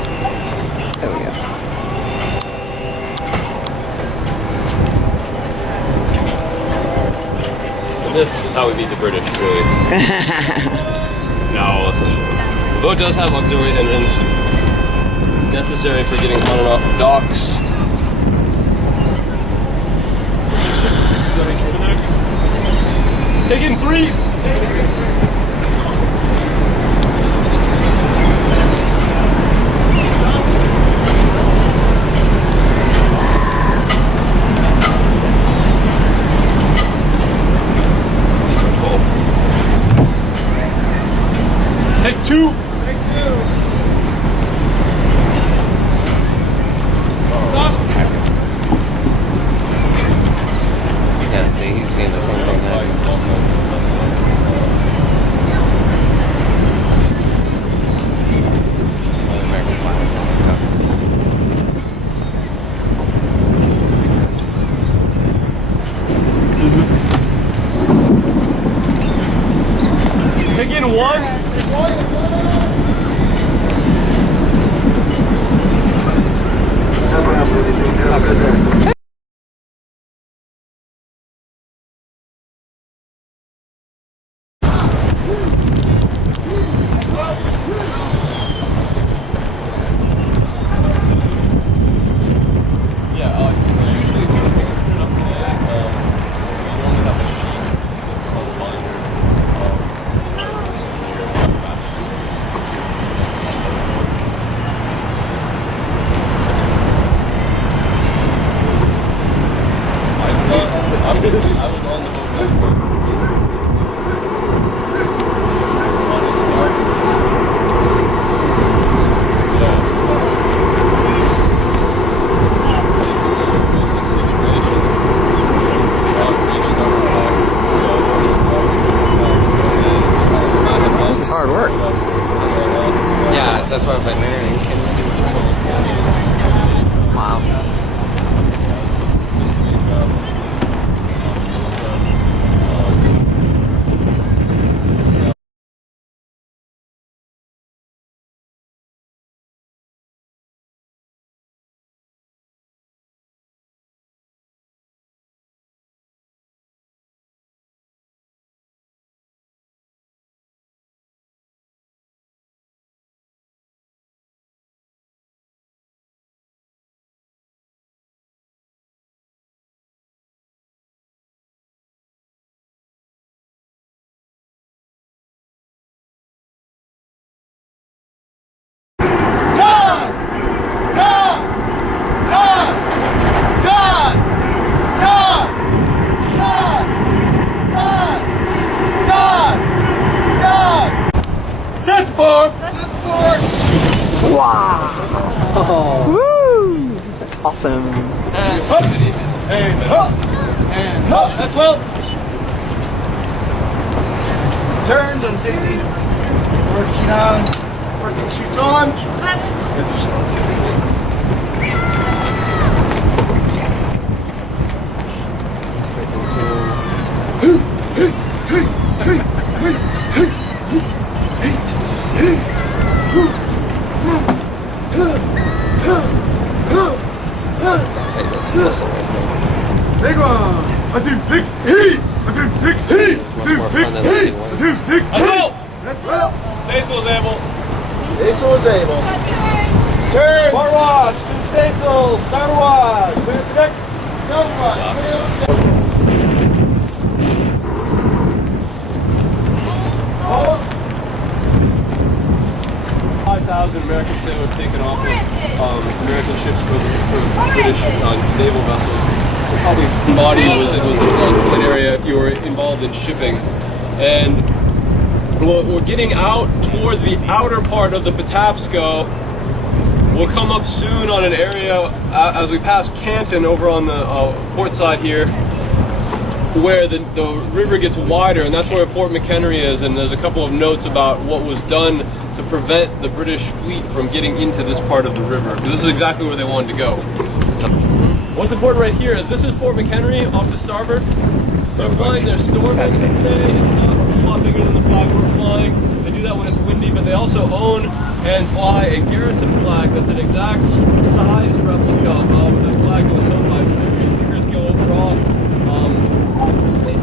go. There we go. And this is how we beat the British, really. No, that's not true. The boat does have auxiliary engines necessary for getting on and off of docks. Take in 3! So cool. Take 2! Yeah, see, he's seeing the same thing there. American flag and stuff. Take in 1! Usually we screwed it up today. We only have a sheet called binder of the souvenir batches. I was on the boat backwards. On the start. Yeah. This is hard work. Yeah, that's why I was like, man, wow. Wow! Woo! Awesome. And up, and up, and up. That's well. Turns on safety. Work sheet on. Working sheets on. Big one! I do big heat! I do big heat! I do big heat! I do big heat! Well, Staysail is able. staysail is able. Turns! Bar watch! To the staysail! Starter watch! Clear the deck! Go watch! 5,000 American sailors taken off of American ships for British naval vessels. So probably body was the most area if you were involved in shipping. And we're getting out towards the outer part of the Patapsco. We'll come up soon on an area as we pass Canton over on the port side here, where the river gets wider, and that's where Fort McHenry is. And there's a couple of notes about what was done to prevent the British fleet from getting into this part of the river, because this is exactly where they wanted to go. What's important right here is this is Fort McHenry off to starboard. They're flying their storm engine today. It's not a lot bigger than the flag we're flying. They do that when it's windy, but they also own and fly a garrison flag that's an exact size replica of the flag that was flown by Vickers Gill overall.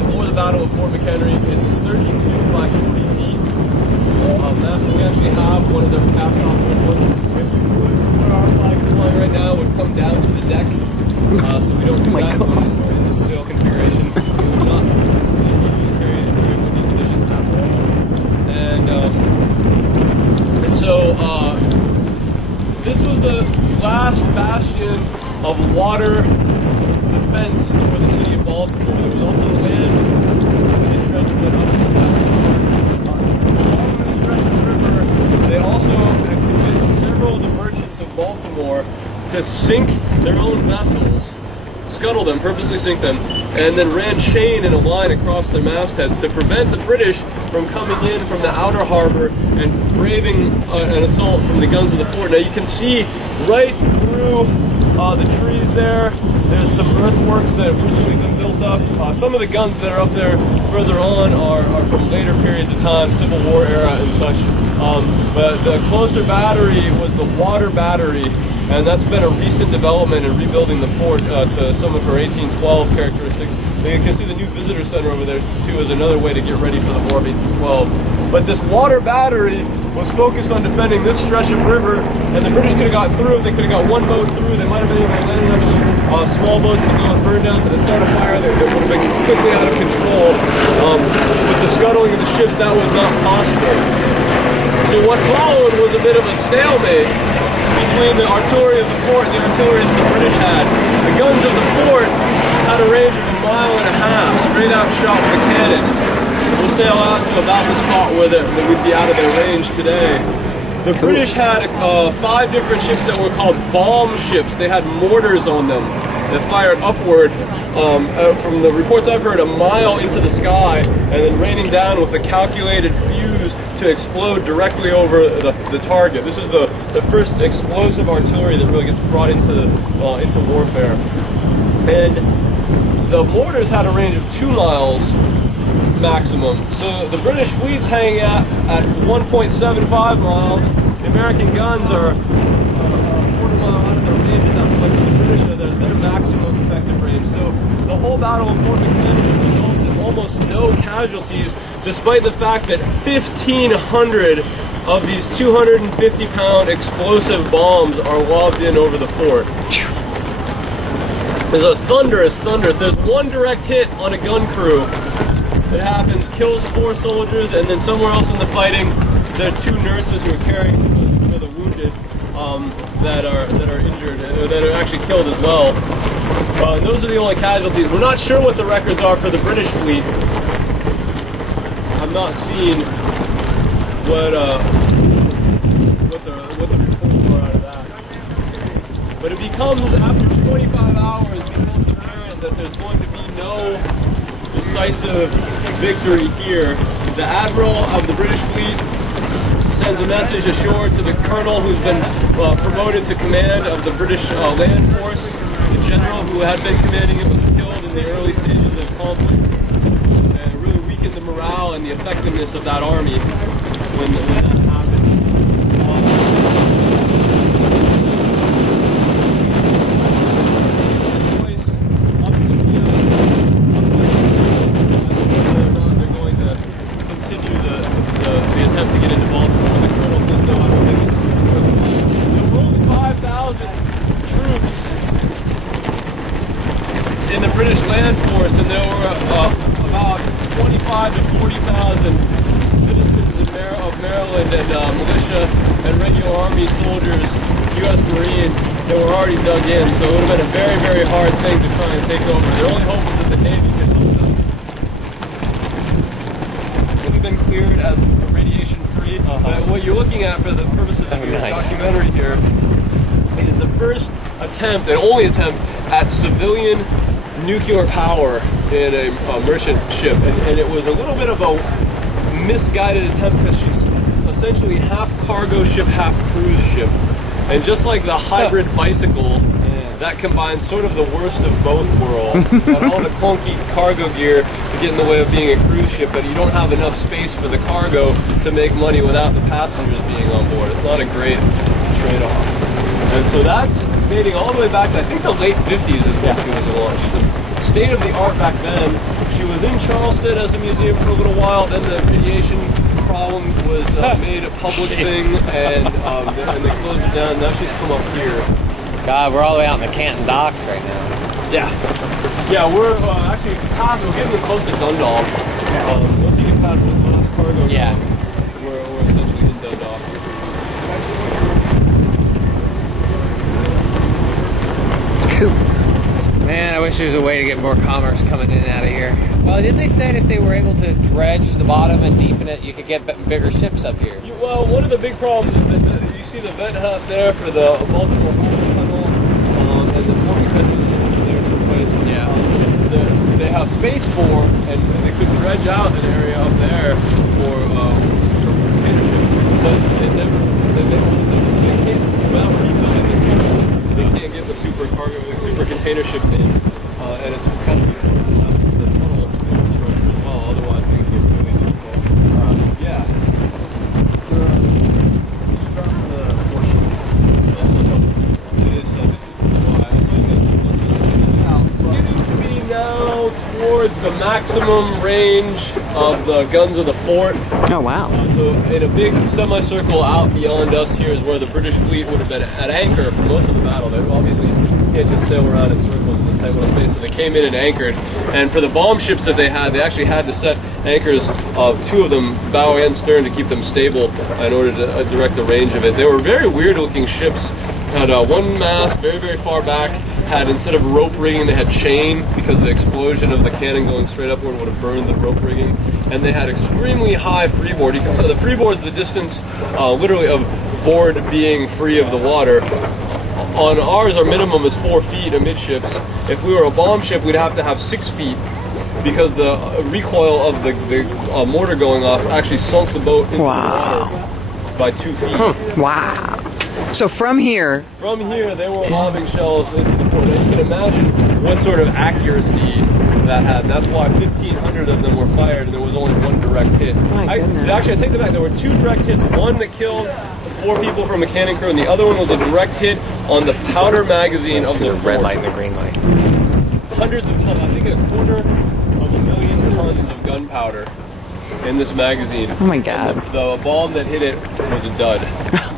Before the Battle of Fort McHenry, it's 32 by 40 feet. So we actually have one of their cast off ones. If you flew it from where our flag is flying right now, it would come down to the deck. So we don't do that in this sail configuration. It would not carry it in windy conditions at all. And so this was the last bastion of water defense for the city of Baltimore. There was also land entrenchment up along the stretch of the river. They also convinced several of the merchants of Baltimore to sink their own vessels, scuttle them, purposely sink them, and then ran chain in a line across their mastheads to prevent the British from coming in from the outer harbor and braving an assault from the guns of the fort. Now you can see right through the trees there. There's some earthworks that have recently been built up. Some of the guns that are up there further on are from later periods of time, Civil War era and such. But the closer battery was the water battery, and that's been a recent development in rebuilding the fort to some of her 1812 characteristics. You can see the new visitor center over there too as another way to get ready for the War of 1812. But this water battery was focused on defending this stretch of river, and the British could have got through. They could have got one boat through. They might have been able to land enough small boats to go and burn down to the start of fire. That would have been quickly out of control. With the scuttling of the ships, that was not possible. So what followed was a bit of a stalemate between the artillery of the fort and the artillery that the British had. The guns of the fort had a range of 1.5 miles, straight out shot with a cannon. We'll sail out to about the spot where we'd be out of their range today. The British had 5 different ships that were called bomb ships. They had mortars on them that fired upward from the reports I've heard, 1 mile into the sky, and then raining down with a calculated fuse to explode directly over the target. This is the first explosive artillery that really gets brought into warfare. And the mortars had a range of 2 miles maximum. So the British fleet's hanging at 1.75 miles. The American guns are a quarter mile out of their range at that point. The British are their maximum effective range. So the whole Battle of Fort McHenry results in almost no casualties, despite the fact that 1,500 of these 250-pound explosive bombs are lobbed in over the fort. There's a thunderous. There's one direct hit on a gun crew that happens, kills 4 soldiers, and then somewhere else in the fighting, there are 2 nurses who are caring for the wounded that are injured, or that are actually killed as well. And those are the only casualties. We're not sure what the records are for the British fleet. I've not seen what the reports are out of that. But it becomes, after 25 hours, becomes apparent that there's going to be no decisive victory here. The admiral of the British fleet sends a message ashore to the colonel who's been promoted to command of the British land force. The general who had been commanding it was killed in the early stages of conflict, and really weakened the morale and the effectiveness of that army when that happened. They're going to continue the attempt to get into Baltimore. The colonel said, no, I don't think it's worthwhile. There were only 5,000 troops in the British land force, and there were about 25 to 40,000 citizens of Maryland and militia and regular army soldiers, U.S. Marines, that were already dug in. So it would have been a very, very hard thing to try and take over. Their only hope was that the Navy could help them. It's really been cleared as radiation-free. But what you're looking at for the purposes of your documentary here is the first attempt, and only attempt, at civilian nuclear power in a merchant ship, and it was a little bit of a misguided attempt because she's essentially half cargo ship, half cruise ship, and just like the hybrid bicycle that combines sort of the worst of both worlds. Got all the clunky cargo gear to get in the way of being a cruise ship, but you don't have enough space for the cargo to make money without the passengers being on board. It's not a great trade-off. And so that's dating all the way back to, I think, the late 50s is when she was launched. The state of the art back then, she was in Charleston as a museum for a little while, then the radiation problem was made a public thing, and they closed it down. Now she's come up here. God, we're all the way out in the Canton docks right now. Yeah. Yeah, we're actually past, we're getting close to Dundalk. Once you get past this last cargo, Yeah. we're essentially in Dundalk. Man, I wish there was a way to get more commerce coming in and out of here. Well, didn't they say that if they were able to dredge the bottom and deepen it, you could get bigger ships up here? Well, one of the big problems is that you see the vent house there for the Baltimore Harbor Tunnel, and the Fort McHenry there someplace. Yeah. They have space for, and they could dredge out an area up there for container ships, but they can't, no matter rebuilding the cables, they can't get the super container ships in, and it's kind of the tunnel infrastructure as well, otherwise things get really difficult. Yeah. Now towards the maximum range of the guns of the fort. Oh, wow. So in a big semicircle out beyond us here is where the British fleet would have been at anchor for most of the battle. They obviously can't just sail around in circles in this tight little space, so they came in and anchored. And for the bomb ships that they actually had to set anchors of 2 of them, bow and stern, to keep them stable in order to direct the range of it. They were very weird looking ships. Had one mast very, very far back. Had, instead of rope rigging, they had chain because the explosion of the cannon going straight upward would have burned the rope rigging. And they had extremely high freeboard. You can see the freeboard is the distance literally of board being free of the water. On ours, our minimum is 4 feet amidships. If we were a bomb ship, we'd have to have 6 feet because the recoil of the mortar going off actually sunk the boat into the water by 2 feet. Wow. So from here, they were lobbing shells into the fort. And you can imagine what sort of accuracy that had. That's why 1,500 of them were fired, and there was only 1 direct hit. goodness. Actually, I take that back. There were 2 direct hits. One that killed 4 people from a cannon crew, and the other one was a direct hit on the powder magazine of the red fort. light and the green light. Hundreds of tons. I think 250,000 tons of gunpowder in this magazine. oh my God. The bomb that hit it was a dud.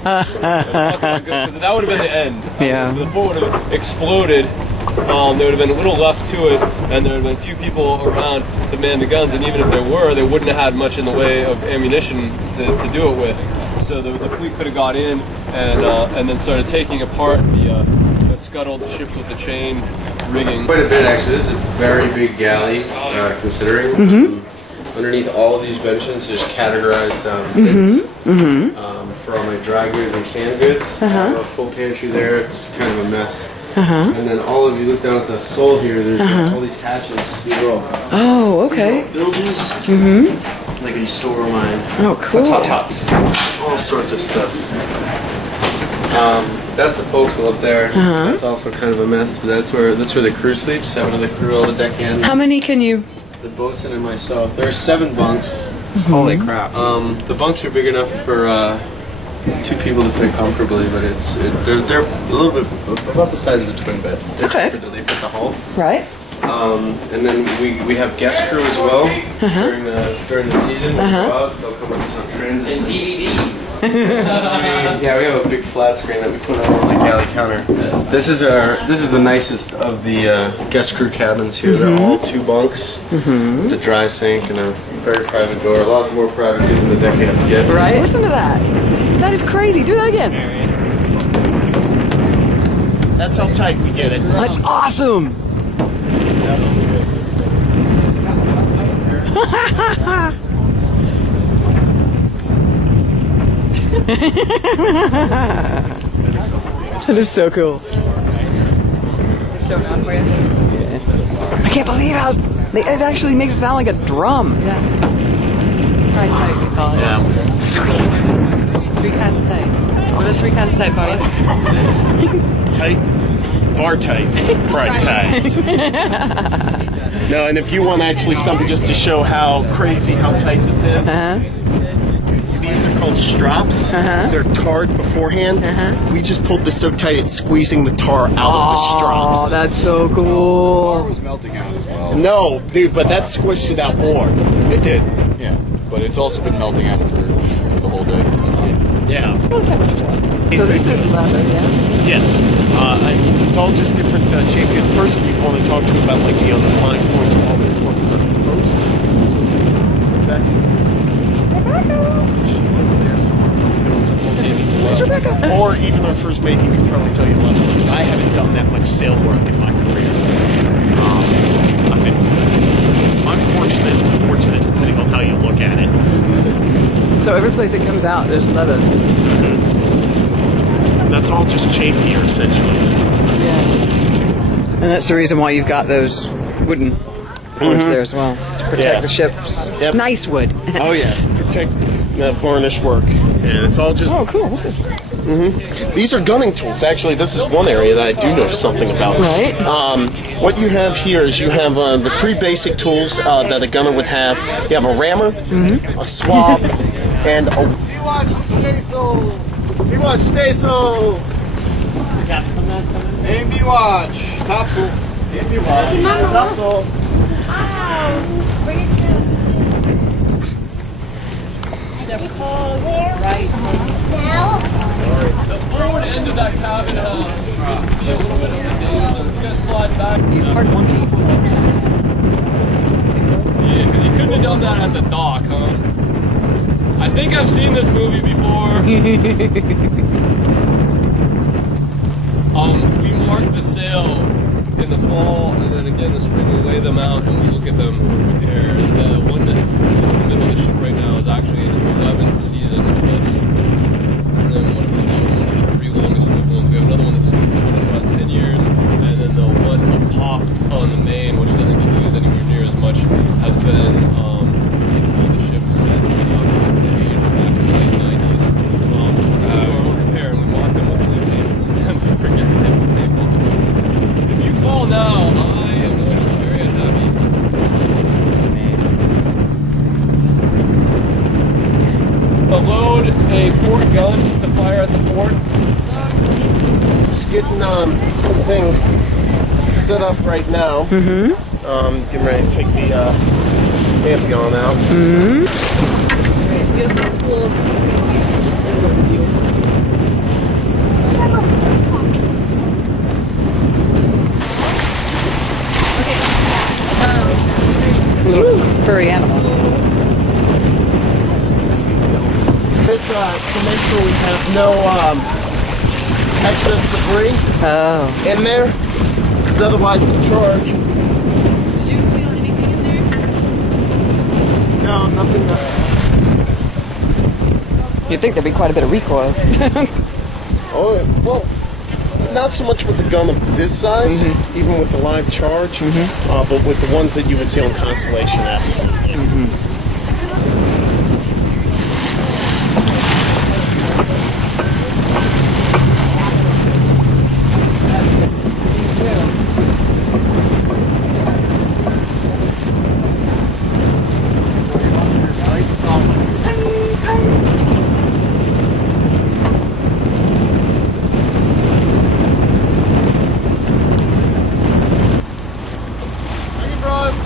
Because that would have been the end. Yeah. The fort would have exploded. There would have been little left to it, and there would have been few people around to man the guns. And even if there were, they wouldn't have had much in the way of ammunition to do it with. So the fleet could have got in and then started taking apart the scuttled ships with the chain rigging. Quite a bit, actually. This is a very big galley, considering. Underneath all of these benches, there's categorized bins for all my dry goods and canned goods. I have a full pantry there. It's kind of a mess. And then all of you look down at the sole here. There's all these hatches. These are all okay. buildings. Like a store of mine. Oh, cool. Tots. All sorts of stuff. That's the forecastle up there. That's also kind of a mess, but that's where the crew sleeps. 7 of the crew, all the deckhands. How many can you? The bosun and myself. There are 7 bunks. Holy crap. The bunks are big enough for 2 people to fit comfortably, but they're a little bit about the size of a twin bed. They fit the hull. Right. And then we have guest crew as well during the season. When we go out, they'll come with us on transits. And DVDs. Yeah, we have a big flat screen that we put on the galley counter. This is the nicest of the guest crew cabins here. They're all 2 bunks with a dry sink and a very private door. A lot more privacy than the deckhands get. Right. Listen to that. That is crazy. Do that again. That's how tight we get it. That's awesome. That is so cool. I can't believe how it actually makes it sound like a drum. Yeah. Right tight, we call it. Yeah. Sweet. 3 kinds tight. What are the three kinds of tight body? Tight, bar tight, pride tight. No, and if you want actually something just to show how crazy, how tight this is, these are called strops. They're tarred beforehand. We just pulled this so tight it's squeezing the tar out of the Oh, strops. that's so cool. It was melting out as well. No, dude, but that squished it out more. It did, yeah. But it's also been melting out for the whole day. It's fine. Yeah. So this is leather, yeah? Yes. It's all just different shape. The person you want to talk to about, like, the fine points of all this work is our host. Rebecca. She's over there somewhere. Or even our first mate, he could probably tell you a lot more, because I haven't done that much sail work in my career. I've been unfortunate and fortunate, depending on how you look at it. So every place it comes out, there's leather. That's all just chafe gear, essentially. Yeah. And that's the reason why you've got those wooden boards there as well, to protect the ships. Yep. Nice wood. Oh, yeah. Protect the varnish work. And it's all just... Oh, cool. What's this? These are gunning tools. Actually, this is one area that I do know something about. Right. What you have here is you have the three basic tools that a gunner would have. You have a rammer, a swab, and a... Sea-Watch, stay sold! Sea-Watch, stay sold! A&B Watch, topsail. A&B Watch, topsail. The forward end of that cabin has to be a little bit of a dam. We're going to slide back. He's part monkey. Yeah, because you couldn't have done that at the dock, huh? I think I've seen this movie before. We mark the sail in the fall, and then again the spring we lay them out and we look at them. There's the one that is in the middle of the ship right now is actually its 11th season with us. And then one of the three longest lived ones. We have another one that's been about 10 years, and then the one up top on the main, which doesn't get used anywhere near as much, has been in all the ships since the age of back in the late 90s. So we do our own repair, and we mark them with leaf tape and sometimes we forget to tape the tape on. If you fall now, I am going to be very unhappy. Load a port gun to fire at the fort. Just getting thing set up right now. Getting ready to take the amp gun out. Beautiful tools. Little furry animal. This to make sure we have no excess debris Oh. in there, because otherwise the charge. Did you feel anything in there? No, nothing. You'd think there'd be quite a bit of recoil. Oh, well, not so much with the gun of this size, even with the live charge, but with the ones that you would see on Constellation, absolutely.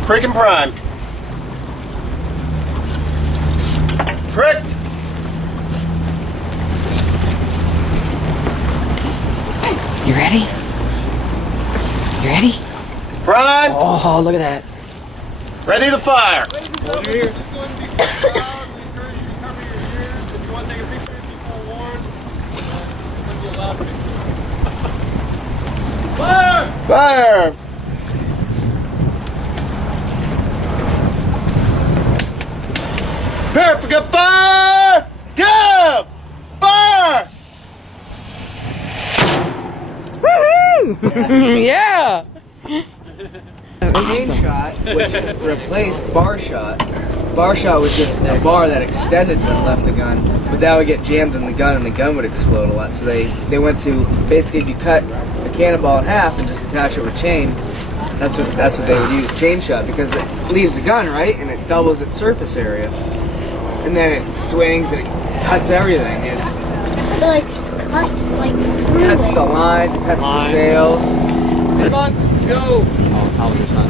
Prick and prime. Pricked. You ready? You ready? Prime. Oh, look at that. Ready to fire. This is going to be loud. We encourage you to cover your ears. If you want to take a picture, be forewarned. It's going to be a loud picture. Fire! Fire. Perfect fire! Go! Fire! Yeah! Chain shot, which replaced bar shot. bar shot was just a bar that extended and left the gun, but that would get jammed in the gun and the gun would explode a lot. So they went to basically if you cut a cannonball in half and just attach it with chain, that's what they would use, chain shot, because it leaves the gun, right, and it doubles its surface area, and then it swings and it cuts everything. It cuts the lines, it cuts the sails. Let's go. Oh, how old is your son?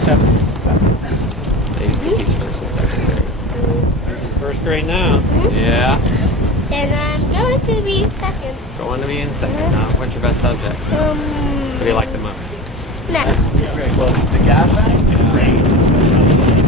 7. They used to teach first and second grade. He's in first grade now. Yeah. And I'm going to be in second. Going to be in second now. What's your best subject? What do you like the most? Next. Well, the gas bag? Great.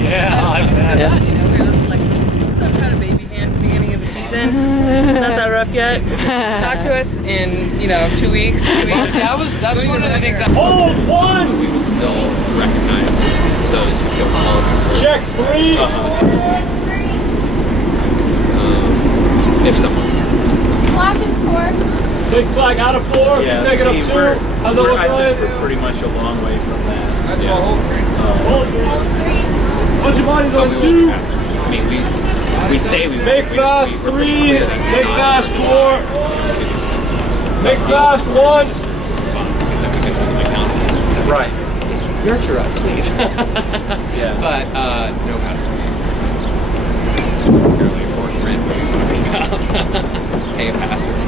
Yeah. You know, we was like some kind of baby hands at the beginning of the season. Not that rough yet. Talk to us in 2 weeks. 3 weeks. That's one of the things that Hold 1! We would still recognize those who feel called to serve. Check 3! If someone. Flag and 4. Big slack out of 4. Yeah, Take it up 2. How's that look, I think Ryan? we're pretty much a long way from that. Hold your bodies But on we won't 2. pass. I mean, we say we Make we- fast we- 3. we- Make fast 4. Make fast 1. Because then we can hold them accountable. Right. nurture us, please. Yeah. But no passengers. Apparently, $4 grand. What are you talking about? Pay a passenger.